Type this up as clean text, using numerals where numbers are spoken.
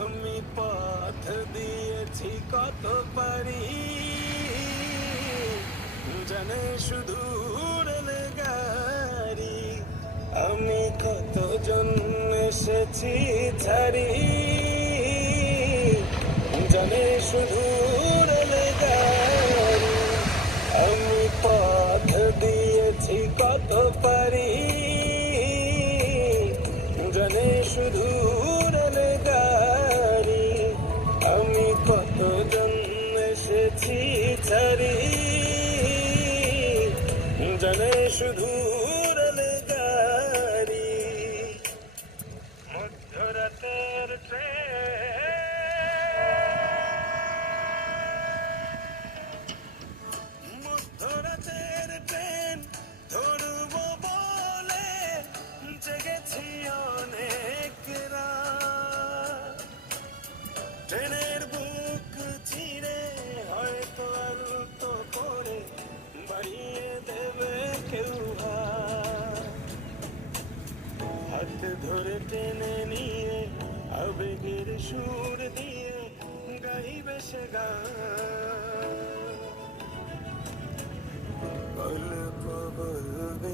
আমি পথ দিয়েছি কত পারি, জানে শুধু রেলে গাড়ি। আমি কতজন এসেছি ছাড়ি, জানে শুধু রেলে গাড়ি। আমি পথ দিয়েছি কত পারি, জানে শুধু রেলে গাড়ি। আমি কতজন এসেছি ছাড়ি, জানে শুধু রেলে গাড়ি। মধ্যরাতের ট্রেন, মধ্যরাতের ট্রেন ধরবো বলে জেগেছি অনেক রাত। ট্রেনের বুক ছিঁড়ে হয়তো আলতো করে বাড়িয়ে দেবে কেউ হাত। হাত ধরে টেনে নিয়ে আবেগের সুর দিয়ে গাইবে সে গান। গল্প বলবে